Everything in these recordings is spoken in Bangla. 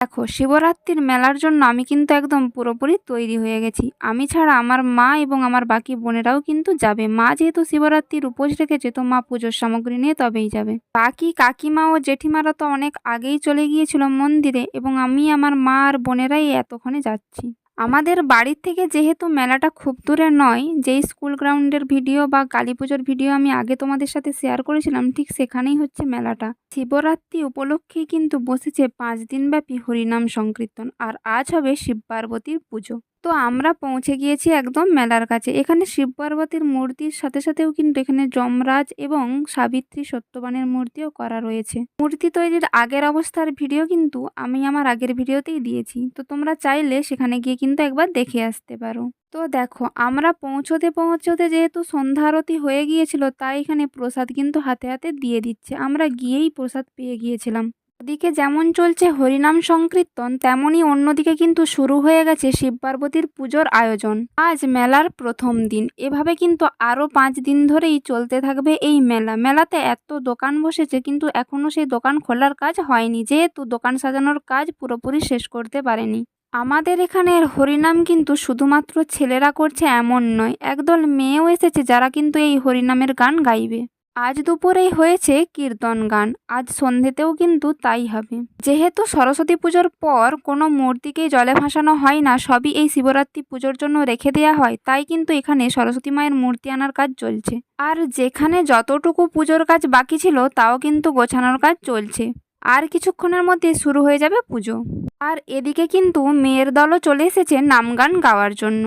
দেখো, শিবরাত্রির মেলার জন্য আমি কিন্তু একদম পুরোপুরি তৈরি হয়ে গেছি। আমি ছাড়া আমার মা এবং আমার বাকি বোনেরাও কিন্তু যাবে। মা যেহেতু শিবরাত্রির উপোস রেখেছে, তো মা পুজোর সামগ্রী নিয়ে তবেই যাবে। বাকি কাকিমা ও জেঠিমারা তো অনেক আগেই চলে গিয়েছিল মন্দিরে, এবং আমি, আমার মা আর বোনেরাই এতক্ষণে যাচ্ছি। আমাদের বাড়ির থেকে যেহেতু মেলাটা খুব দূরে নয়, যেই স্কুল গ্রাউন্ডের ভিডিও বা কালী পুজোর ভিডিও আমি আগে তোমাদের সাথে শেয়ার করেছিলাম, ঠিক সেখানেই হচ্ছে মেলাটা। শিবরাত্রি উপলক্ষেই কিন্তু বসেছে 5 দিন ব্যাপী হরিনাম সংকীর্তন, আর আজ হবে শিব পার্বতীর পুজো। তো আমরা পৌঁছে গিয়েছি একদম মেলার কাছে। এখানে শিব পার্বতীর মূর্তির সাথে সাথেও কিন্তু এখানে যমরাজ এবং সাবিত্রী সত্যবানের মূর্তিও করা রয়েছে। মূর্তি তৈরির আগের অবস্থার ভিডিও কিন্তু আমি আমার আগের ভিডিওতেই দিয়েছি, তো তোমরা চাইলে সেখানে গিয়ে কিন্তু একবার দেখে আসতে পারো। তো দেখো, আমরা পৌঁছতে পৌঁছতে যেহেতু সন্ধ্যা আরতি হয়ে গিয়েছিল, তাই এখানে প্রসাদ কিন্তু হাতে হাতে দিয়ে দিচ্ছে। আমরা গিয়েই প্রসাদ পেয়ে গিয়েছিলাম। ওদিকে যেমন চলছে হরিনাম সংকীর্তন, তেমনই অন্যদিকে কিন্তু শুরু হয়ে গেছে শিব পার্বতীর পুজোর আয়োজন। আজ মেলার প্রথম দিন। এভাবে কিন্তু আরও 5 দিন ধরেই চলতে থাকবে এই মেলা। মেলাতে এত দোকান বসেছে, কিন্তু এখনও সেই দোকান খোলার কাজ হয়নি, যেহেতু দোকান সাজানোর কাজ পুরোপুরি শেষ করতে পারেনি। আমাদের এখানের হরিনাম কিন্তু শুধুমাত্র ছেলেরা করছে এমন নয়, একদল মেয়েও এসেছে যারা কিন্তু এই হরিনামের গান গাইবে। আজ দুপুরেই হয়েছে কীর্তন গান, আজ সন্ধেতেও কিন্তু তাই হবে। যেহেতু সরস্বতী পুজোর পর কোনো মূর্তিকেই জলে ভাসানো হয় না, সবই এই শিবরাত্রি পুজোর জন্য রেখে দেওয়া হয়, তাই কিন্তু এখানে সরস্বতী মায়ের মূর্তি আনার কাজ চলছে। আর যেখানে যতটুকু পুজোর কাজ বাকি ছিল, তাও কিন্তু গোছানোর কাজ চলছে। আর কিছুক্ষণের মধ্যে শুরু হয়ে যাবে পুজো। আর এদিকে কিন্তু মেয়ের দলও চলে এসেছে নাম গান গাওয়ার জন্য।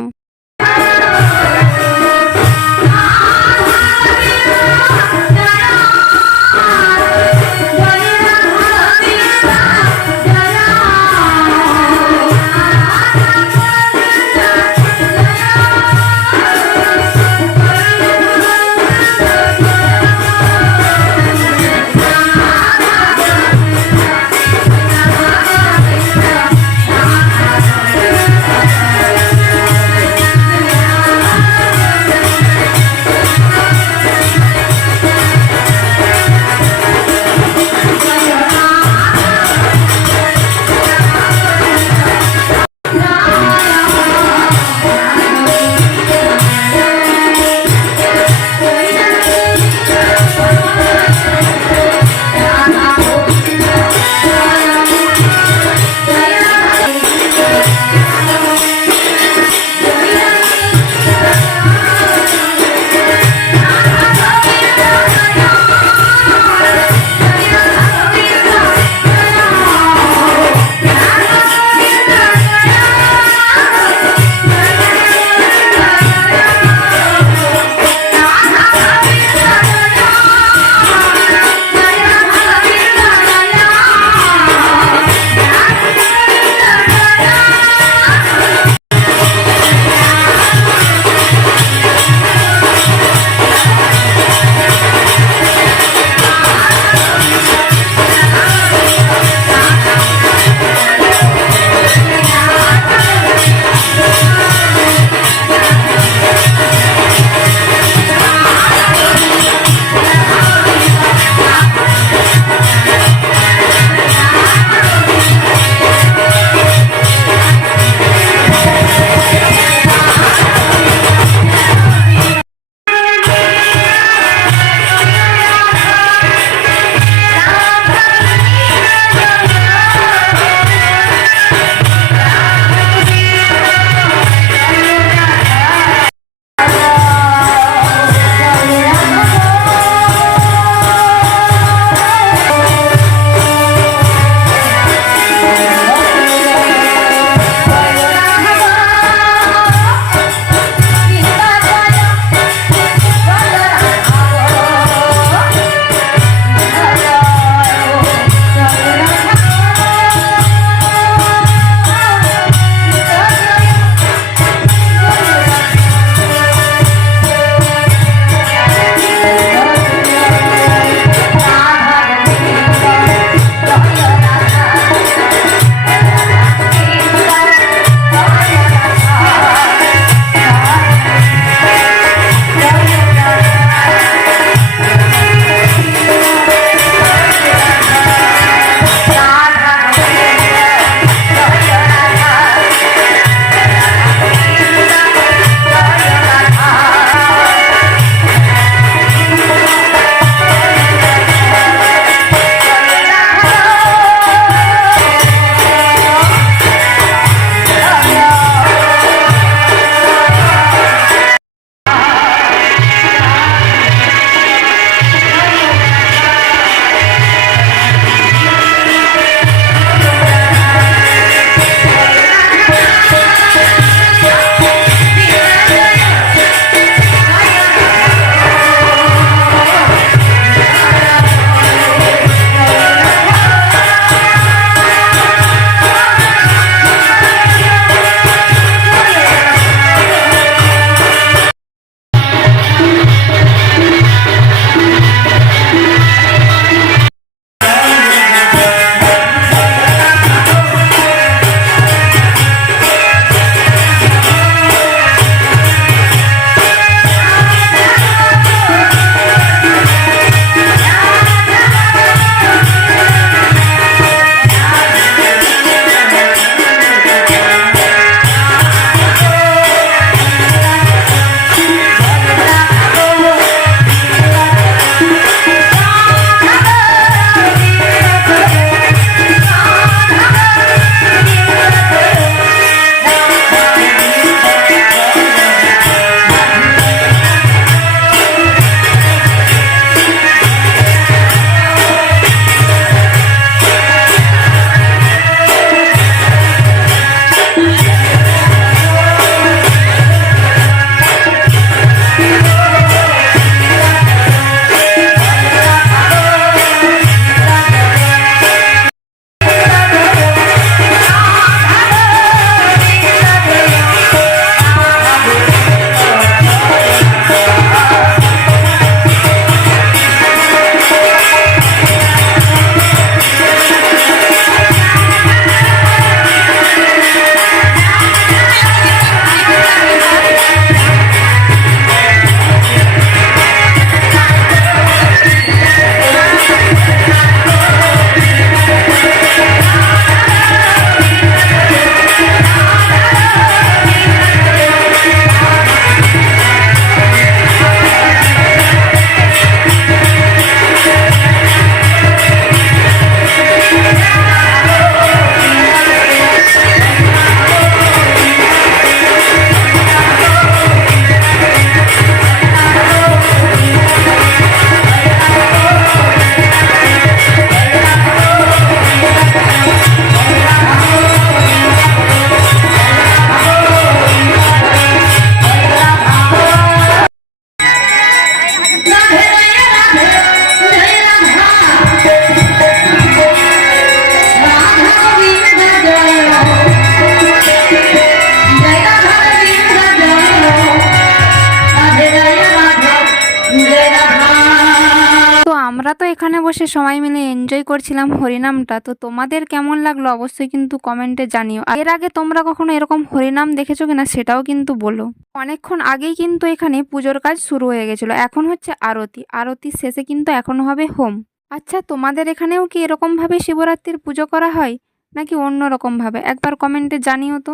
এখানে বসে সবাই মিলে এনজয় করছিলাম হরিনামটা। তো তোমাদের কেমন লাগলো অবশ্যই কিন্তু কমেন্টে জানিও। আর এর আগে তোমরা কখনো এরকম হরিনাম দেখেছো কিনা সেটাও কিন্তু বলো। অনেকক্ষণ আগেই কিন্তু এখানে পুজোর কাজ শুরু হয়ে গেছিলো। এখন হচ্ছে আরতি, আরতির শেষে কিন্তু এখন হবে হোম। আচ্ছা, তোমাদের এখানেও কি এরকমভাবে শিবরাত্রির পুজো করা হয় নাকি অন্য রকমভাবে? একবার কমেন্টে জানিও তো।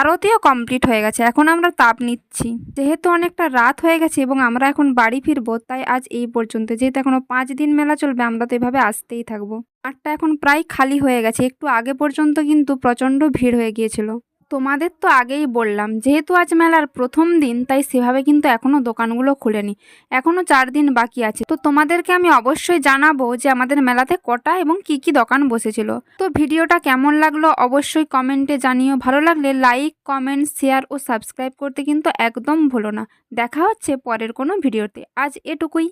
আরতিও কমপ্লিট হয়ে গেছে, এখন আমরা তাপ নিচ্ছি। যেহেতু অনেকটা রাত হয়ে গেছে এবং আমরা এখন বাড়ি ফিরবো, তাই আজ এই পর্যন্ত। যেহেতু এখনো 5 দিন মেলা চলবে, আমরা তো এভাবে আসতেই থাকবো। মাঠটা এখন প্রায় খালি হয়ে গেছে, একটু আগে পর্যন্ত কিন্তু প্রচণ্ড ভিড় হয়ে গিয়েছিল। তোমাদের তো আগেই বললাম, যেহেতু আজ মেলার প্রথম দিন, তাই সেভাবে কিন্তু এখনো দোকানগুলো খুলেনি। এখনো 4 দিন বাকি আছে। তো তোমাদেরকে আমি অবশ্যই জানাবো যে আমাদের মেলাতে কটা এবং কি কি দোকান বসেছিল। তো ভিডিওটা কেমন লাগলো অবশ্যই কমেন্টে জানিও। ভালো লাগলে লাইক, কমেন্ট, শেয়ার ও সাবস্ক্রাইব করতে কিন্তু একদম ভুলো না। দেখা হচ্ছে পরের কোনো ভিডিওতে। আজ এটুকুই।